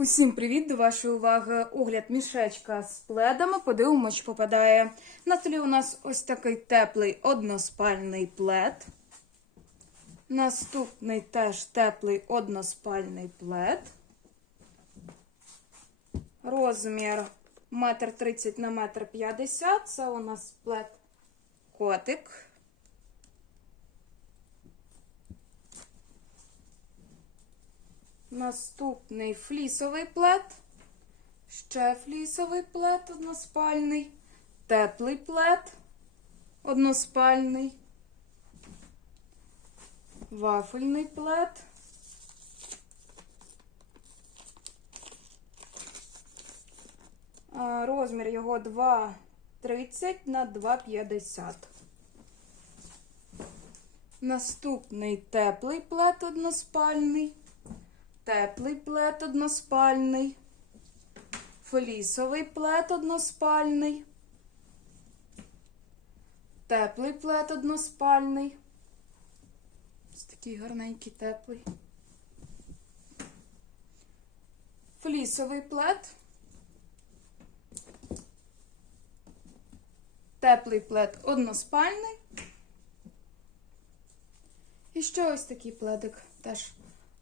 Усім привіт! До вашої уваги огляд мішечка з пледами. Подивимось, що попадає. На столі у нас ось такий теплий односпальний плед. Наступний теж теплий односпальний плед. Розмір 1,30 на 1,50 м. Це у нас плед котик. Наступний флісовий плед. Ще флісовий плед односпальний. Теплий плед односпальний. Вафельний плед. Розмір його 2,30 на 2,50. Наступний теплий плед односпальний теплий плед односпальний, флісовий плед односпальний, теплий плед односпальний. Ось такий гарненький теплий. Флісовий плед. Теплий плед односпальний. І ще ось такий пледик теж